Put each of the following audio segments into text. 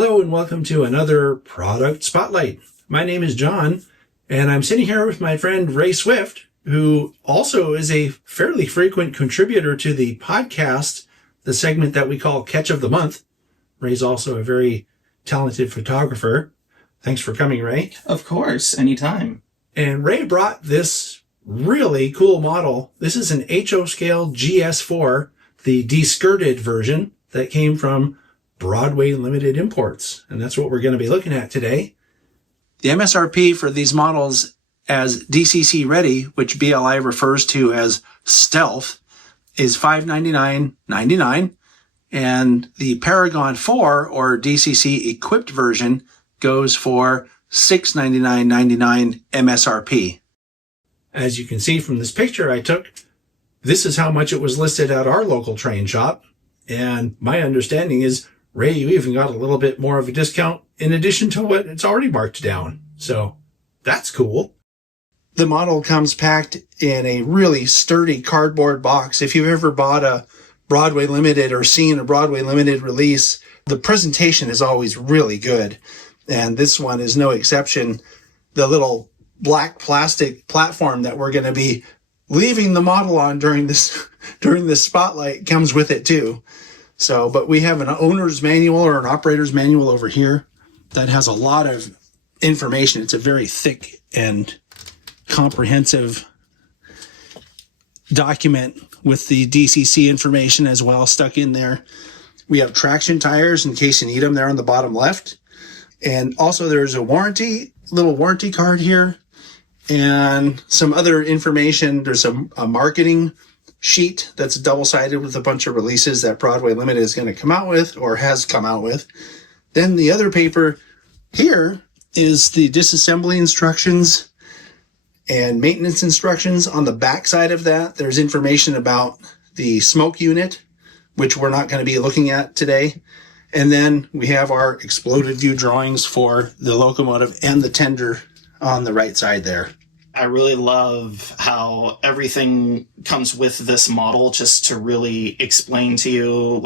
Hello and welcome to another Product Spotlight. My name is John, and I'm sitting here with my friend Ray Swift, who also is a fairly frequent contributor to the podcast, the segment that we call Catch of the Month. Ray's also a very talented photographer. Thanks for coming, Ray. Of course, anytime. And Ray brought this really cool model. This is an HO scale GS-4, the Deskirted version that came from Broadway Limited Imports. And that's what we're going to be looking at today. The MSRP for these models as DCC ready, which BLI refers to as stealth, is $599.99. And the Paragon 4 or DCC equipped version goes for $699.99 MSRP. As you can see from this picture I took, this is how much it was listed at our local train shop. And my understanding is, Ray, you even got a little bit more of a discount in addition to what it's already marked down. So that's cool. The model comes packed in a really sturdy cardboard box. If you've ever bought a Broadway Limited or seen a Broadway Limited release, the presentation is always really good. And this one is no exception. The little black plastic platform that we're going to be leaving the model on during this spotlight comes with it too. So, but we have an owner's manual or an operator's manual over here that has a lot of information. It's a very thick and comprehensive document with the DCC information as well stuck in there. We have traction tires in case you need them there on the bottom left. And also there's a little warranty card here and some other information. There's a marketing sheet that's double-sided with a bunch of releases that Broadway Limited is going to come out with or has come out with. Then the other paper here is the disassembly instructions and maintenance instructions. On the back side of that, there's information about the smoke unit, which we're not going to be looking at today. And then we have our exploded view drawings for the locomotive and the tender on the right side there. I really love how everything comes with this model just to really explain to you,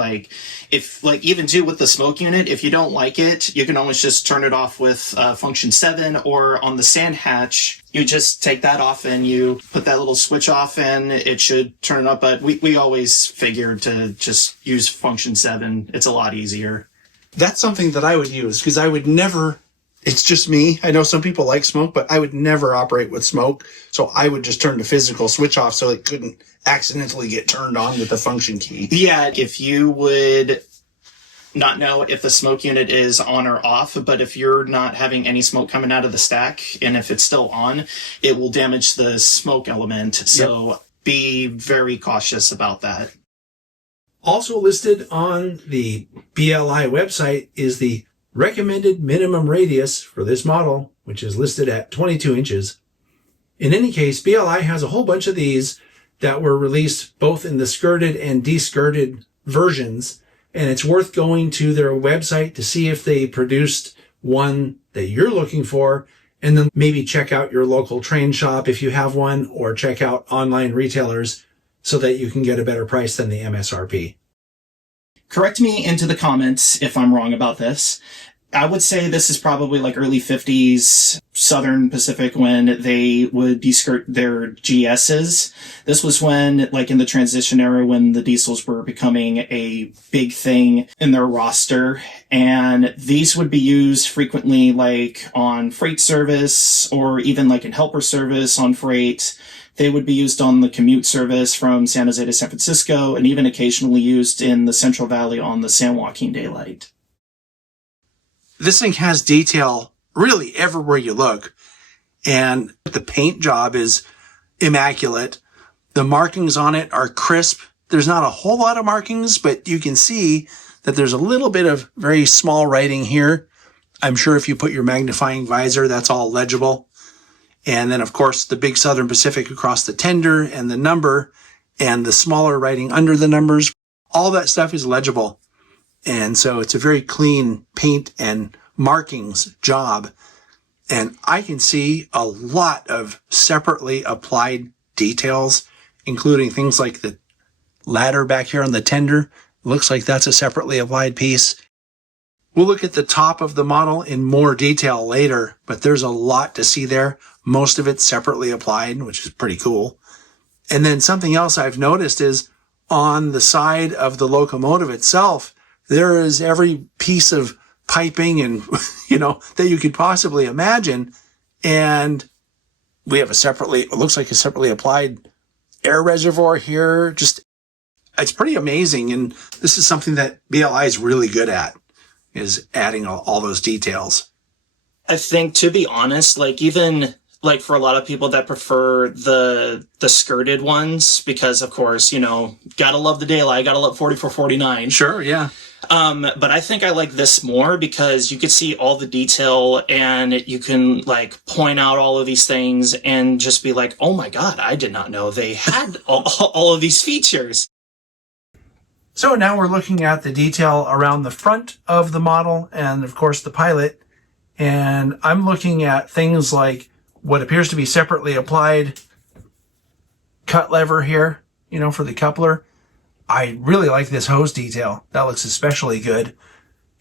even too with the smoke unit, if you don't like it, you can always just turn it off with function 7, or on the sand hatch, you just take that off and you put that little switch off and it should turn it up. But we always figured to just use function 7. It's a lot easier. That's something that I would use because I would never... It's just me. I know some people like smoke, but I would never operate with smoke. So I would just turn the physical switch off so it couldn't accidentally get turned on with the function key. Yeah, if you would not know if the smoke unit is on or off, but if you're not having any smoke coming out of the stack, and if it's still on, it will damage the smoke element. So Be very cautious about that. Also listed on the BLI website is the recommended minimum radius for this model, which is listed at 22 inches. In any case, BLI has a whole bunch of these that were released both in the skirted and deskirted versions, and it's worth going to their website to see if they produced one that you're looking for, and then maybe check out your local train shop if you have one, or check out online retailers so that you can get a better price than the MSRP. Correct me into the comments if I'm wrong about this. I would say this is probably like early 50s Southern Pacific when they would deskirt their GSs. This was when, like in the transition era, when the diesels were becoming a big thing in their roster. And these would be used frequently like on freight service or even like in helper service on freight. They would be used on the commute service from San Jose to San Francisco, and even occasionally used in the Central Valley on the San Joaquin Daylight. This thing has detail really everywhere you look, and the paint job is immaculate. The markings on it are crisp. There's not a whole lot of markings, but you can see that there's a little bit of very small writing here. I'm sure if you put your magnifying visor, that's all legible. And then, of course, the big Southern Pacific across the tender and the number and the smaller writing under the numbers. All that stuff is legible. And so it's a very clean paint and markings job. And I can see a lot of separately applied details, including things like the ladder back here on the tender. Looks like that's a separately applied piece. We'll look at the top of the model in more detail later, but there's a lot to see there. Most of it separately applied, which is pretty cool. And then something else I've noticed is on the side of the locomotive itself, there is every piece of piping and, that you could possibly imagine. And we have it looks like a separately applied air reservoir here. It's pretty amazing. And this is something that BLI is really good at, is adding all those details. I think, to be honest, even for a lot of people that prefer the skirted ones, because of course, gotta love the Daylight, gotta love 4449. Sure, yeah. But I think I like this more because you can see all the detail and you can point out all of these things and just be like, oh my God, I did not know they had all of these features. So now we're looking at the detail around the front of the model and of course the pilot. And I'm looking at things like what appears to be separately applied cut lever here, for the coupler. I really like this hose detail. That looks especially good.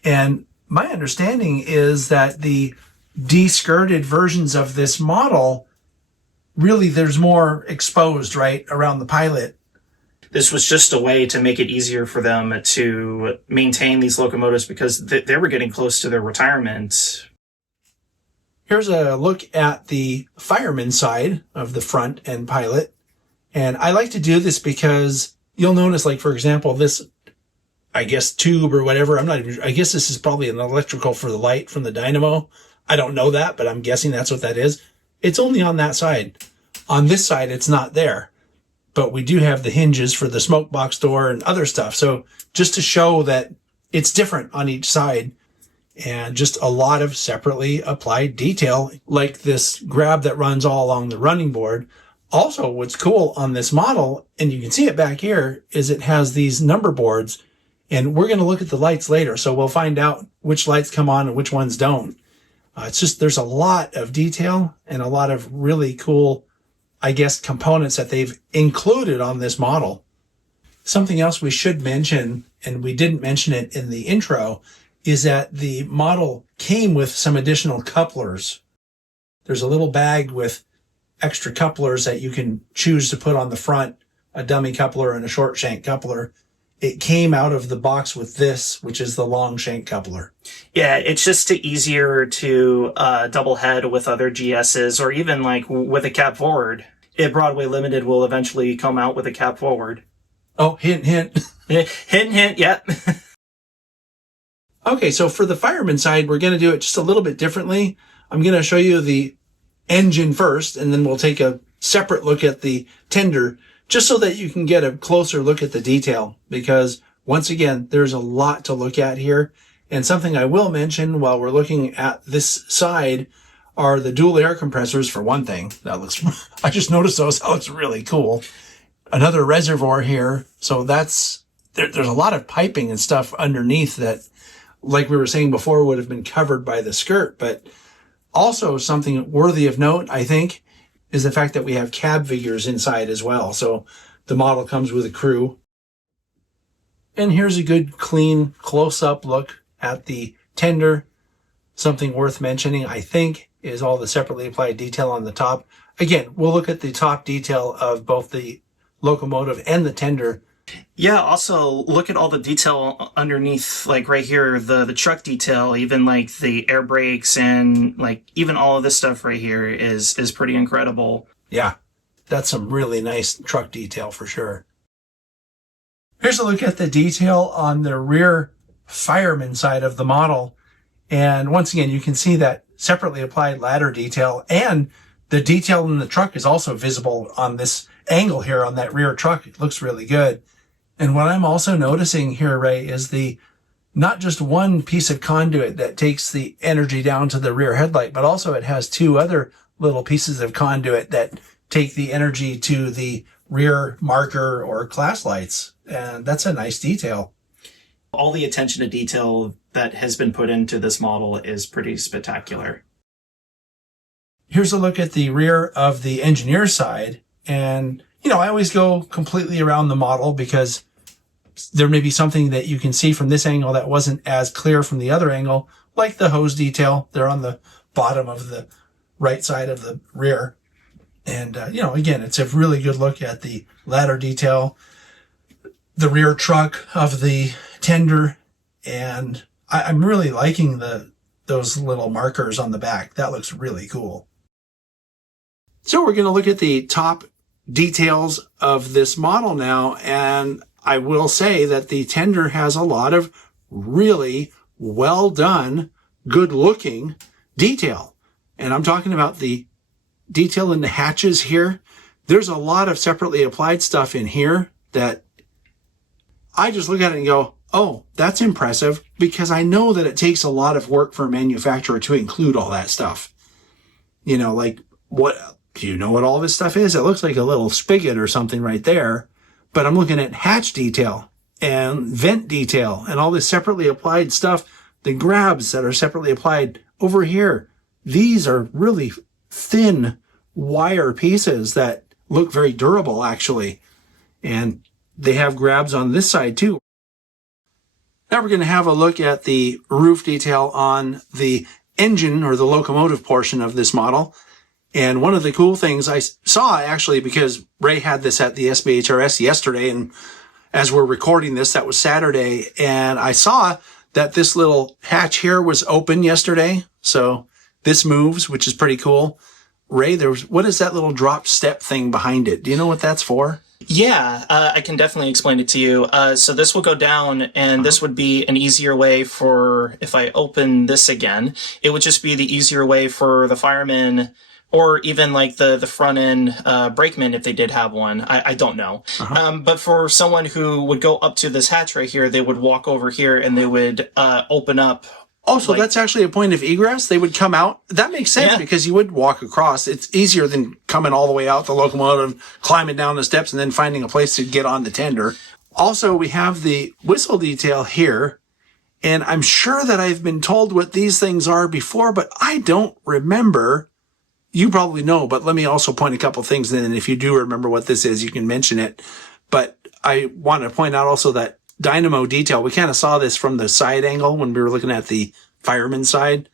And my understanding is that the de-skirted versions of this model, really there's more exposed right around the pilot. This was just a way to make it easier for them to maintain these locomotives because they were getting close to their retirement. Here's a look at the Fireman side of the front and pilot. And I like to do this because you'll notice, for example, this, I guess, tube or whatever. I guess this is probably an electrical for the light from the dynamo. I don't know that, but I'm guessing that's what that is. It's only on that side. On this side, it's not there. But we do have the hinges for the smoke box door and other stuff. So just to show that it's different on each side and just a lot of separately applied detail, like this grab that runs all along the running board. Also, what's cool on this model, and you can see it back here, is it has these number boards. And we're going to look at the lights later. So we'll find out which lights come on and which ones don't. There's a lot of detail and a lot of really cool, components that they've included on this model. Something else we should mention, and we didn't mention it in the intro, is that the model came with some additional couplers. There's a little bag with extra couplers that you can choose to put on the front, a dummy coupler and a short shank coupler. It came out of the box with this, which is the long shank coupler. Yeah, it's just easier to double head with other GSs or even with a cab forward. Broadway Limited will eventually come out with a cab forward. Oh, hint, hint. Hint, hint, yep. Okay, so for the Fireman side, we're going to do it just a little bit differently. I'm going to show you the engine first, and then we'll take a separate look at the tender, just so that you can get a closer look at the detail. Because once again, there's a lot to look at here. And something I will mention while we're looking at this side are the dual air compressors, for one thing. I just noticed those. That looks really cool. Another reservoir here. So there's a lot of piping and stuff underneath that, like we were saying before, would have been covered by the skirt. But also something worthy of note, I think, is the fact that we have cab figures inside as well. So the model comes with a crew. And here's a good, clean, close-up look at the tender. Something worth mentioning, I think, is all the separately applied detail on the top. Again, we'll look at the top detail of both the locomotive and the tender. Yeah, also look at all the detail underneath, right here, the truck detail, even the air brakes and even all of this stuff right here is pretty incredible. Yeah, that's some really nice truck detail for sure. Here's a look at the detail on the rear Fireman side of the model. And once again, you can see that separately applied ladder detail, and the detail in the truck is also visible on this angle here on that rear truck. It looks really good. And what I'm also noticing here, Ray, is not just one piece of conduit that takes the energy down to the rear headlight, but also it has two other little pieces of conduit that take the energy to the rear marker or class lights. And that's a nice detail. All the attention to detail that has been put into this model is pretty spectacular. Here's a look at the rear of the engineer side. And, I always go completely around the model because there may be something that you can see from this angle that wasn't as clear from the other angle, like the hose detail. They're on the bottom of the right side of the rear. And, again, it's a really good look at the ladder detail, the rear truck of the tender, and I'm really liking those little markers on the back. That looks really cool. So we're going to look at the top details of this model now, and I will say that the tender has a lot of really well done, good looking detail. And I'm talking about the detail in the hatches here. There's a lot of separately applied stuff in here that I just look at it and go, oh, that's impressive, because I know that it takes a lot of work for a manufacturer to include all that stuff. Do you know what all this stuff is? It looks like a little spigot or something right there, but I'm looking at hatch detail and vent detail and all this separately applied stuff, the grabs that are separately applied over here. These are really thin wire pieces that look very durable, actually. And they have grabs on this side too. Now we're going to have a look at the roof detail on the engine or the locomotive portion of this model. And one of the cool things I saw, actually, because Ray had this at the SBHRS yesterday, and as we're recording this, that was Saturday, and I saw that this little hatch here was open yesterday. So this moves, which is pretty cool. Ray, what is that little drop step thing behind it? Do you know what that's for? Yeah, I can definitely explain it to you. So this will go down, and this would be an easier way for, if I open this again, it would just be the easier way for the fireman, or even like the front end brakeman, if they did have one. I don't know. But for someone who would go up to this hatch right here, they would walk over here and they would open up. Oh, so that's actually a point of egress? They would come out? That makes sense, because you would walk across. It's easier than coming all the way out the locomotive, climbing down the steps, and then finding a place to get on the tender. Also, we have the whistle detail here, and I'm sure that I've been told what these things are before, but I don't remember. You probably know, but let me also point a couple things in, and if you do remember what this is, you can mention it. But I want to point out also that dynamo detail. We kind of saw this from the side angle when we were looking at the Fireman side.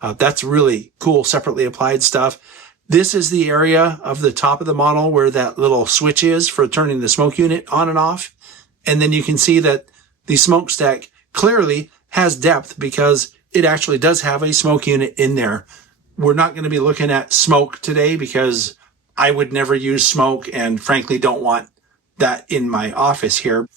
That's really cool, separately applied stuff. This is the area of the top of the model where that little switch is for turning the smoke unit on and off. And then you can see that the smokestack clearly has depth because it actually does have a smoke unit in there. We're not going to be looking at smoke today because I would never use smoke and frankly don't want that in my office here.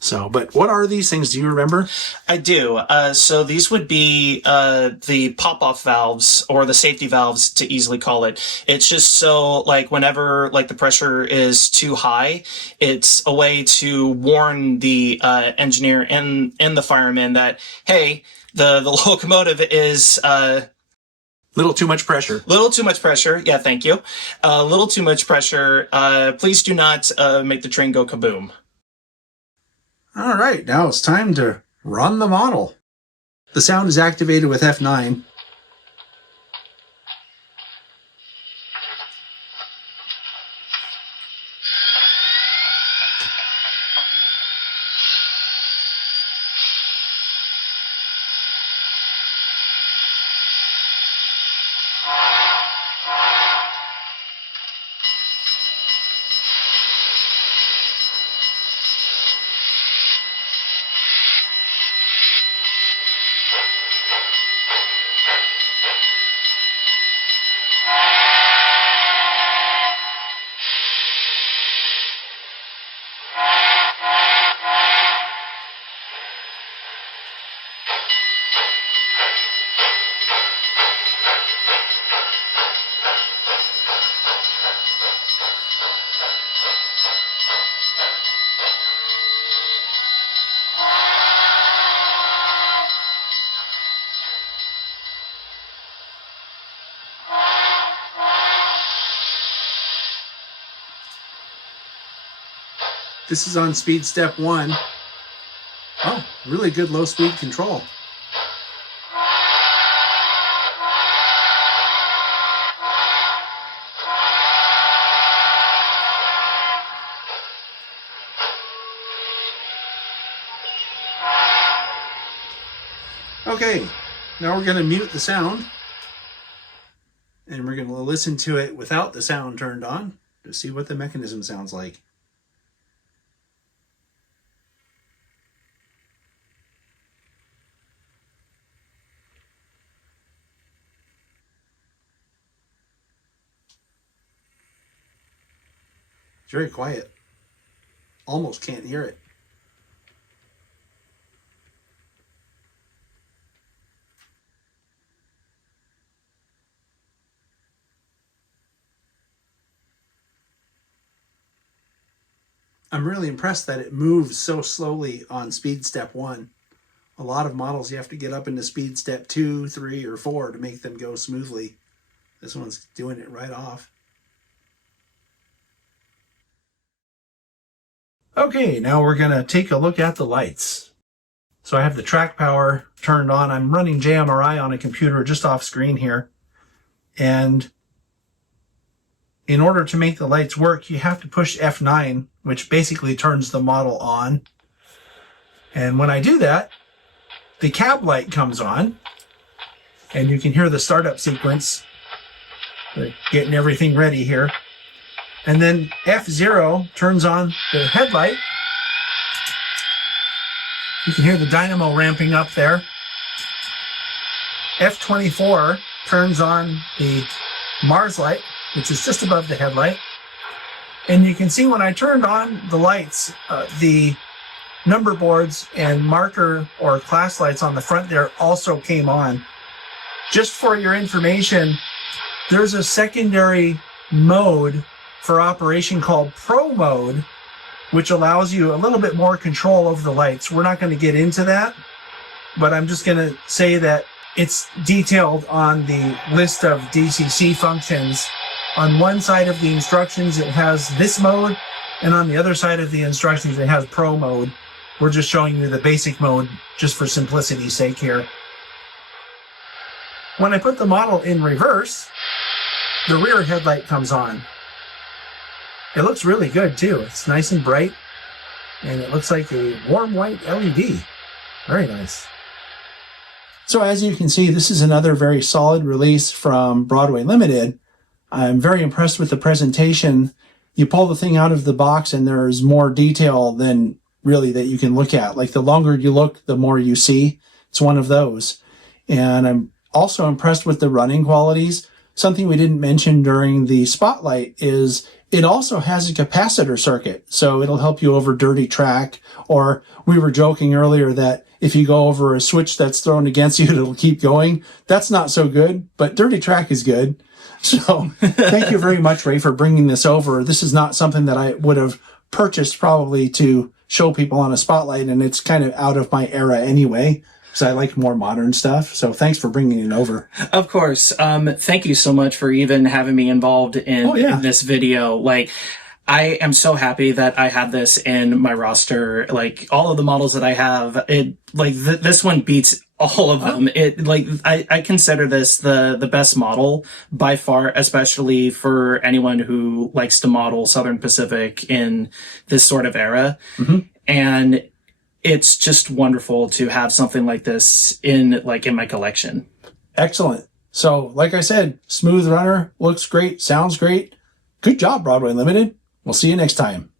So, but what are these things? Do you remember? I do. So these would be the pop-off valves, or the safety valves to easily call it. It's just so like whenever like the pressure is too high, it's a way to warn the engineer and the fireman that, hey, the locomotive is little too much pressure. Little too much pressure. Yeah, thank you. Little too much pressure. Please do not make the train go kaboom. All right, now it's time to run the model. The sound is activated with F9. This is on speed step 1. Oh, really good low speed control. Okay, now we're going to mute the sound. And we're going to listen to it without the sound turned on to see what the mechanism sounds like. It's very quiet. Almost can't hear it. I'm really impressed that it moves so slowly on speed step 1. A lot of models you have to get up into speed step 2, 3, or 4 to make them go smoothly. This one's doing it right off. Okay, now we're going to take a look at the lights. So I have the track power turned on. I'm running JMRI on a computer just off screen here. And in order to make the lights work, you have to push F9, which basically turns the model on. And when I do that, the cab light comes on, and you can hear the startup sequence. They're getting everything ready here. And then F0 turns on the headlight. You can hear the dynamo ramping up there. F24 turns on the Mars light, which is just above the headlight. And you can see when I turned on the lights, the number boards and marker or class lights on the front there also came on. Just for your information, there's a secondary mode for operation called Pro Mode, which allows you a little bit more control over the lights. We're not going to get into that, but I'm just going to say that it's detailed on the list of DCC functions. On one side of the instructions, it has this mode, and on the other side of the instructions, it has Pro Mode. We're just showing you the basic mode just for simplicity's sake here. When I put the model in reverse, the rear headlight comes on. It looks really good too. It's nice and bright, and it looks like a warm white LED. Very nice. So as you can see, this is another very solid release from Broadway Limited. I'm very impressed with the presentation. You pull the thing out of the box and there's more detail than really that you can look at. Like the longer you look, the more you see. It's one of those. And I'm also impressed with the running qualities. Something we didn't mention during the spotlight is it also has a capacitor circuit. So it'll help you over dirty track. Or we were joking earlier that if you go over a switch that's thrown against you, it'll keep going. That's not so good, but dirty track is good. So thank you very much, Ray, for bringing this over. This is not something that I would have purchased probably to show people on a spotlight, and it's kind of out of my era anyway, because I like more modern stuff. So thanks for bringing it over. Of course. Thank you so much for even having me involved in this video. Like, I am so happy that I have this in my roster. Like, all of the models that I have, this one beats all of them. I consider this the best model by far, especially for anyone who likes to model Southern Pacific in this sort of era. Mm-hmm. And it's just wonderful to have something like this in my collection. Excellent. So, like I said, smooth runner, looks great, sounds great. Good job, Broadway Limited. We'll see you next time.